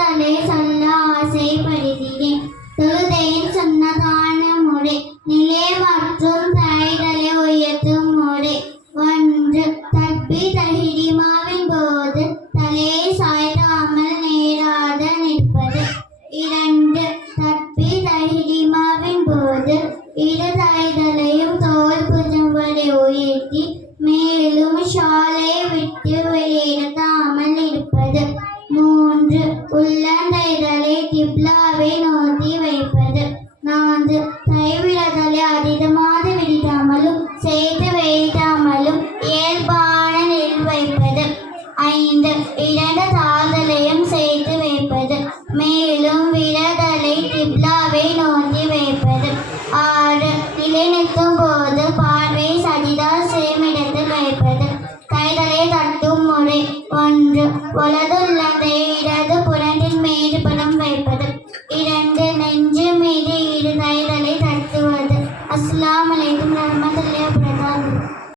தொழுதலை சொல்ல ஆசைப்படுகிறேன். தொழுதையின் சொன்னதான முறை நிலை மற்றும் தாய்தலை உயர்த்தும் முறை. 1. தக்பீர் தஹ்ரீமாவின் போது தலையை சாய்த்தாமல் நேராக நிற்பது. 2. தக்பீர் தஹ்ரீமாவின் போது இரு தாய்தலையும் தோள் புஜம் வரை உயர்த்தி மேலும் ஷாலை விட்டு வெளியேறாமல் இருப்பது. 3. உள்ளங்கைகளை கிப்லாவை நோக்கி வைப்பது. 4. கைவிரல்களை அதிகமாக விரிக்காமலும் சேர்த்து வைக்காமலும் இயல்பான நிலையில் வைப்பது. 5. இரண்டு கால்களையும் சேர்த்து வைப்பது. மேலும் விரல்களை கிப்லாவை நோக்கி வைப்பது. 6. நிலை நிற்கும் போது பார்வை சஜிதா சேமிடத்தில் வைப்பது. கைகளை தட்டும் முறை. 1. வலதுள்ளங்கை இடது புறத்தின் மீது புறம் வைப்பது. 2. நெஞ்சு மீது இரு கைகளை தட்டுவது. அஸ்ஸலாமு அலைக்கும் வரஹ்மத்துல்லாஹி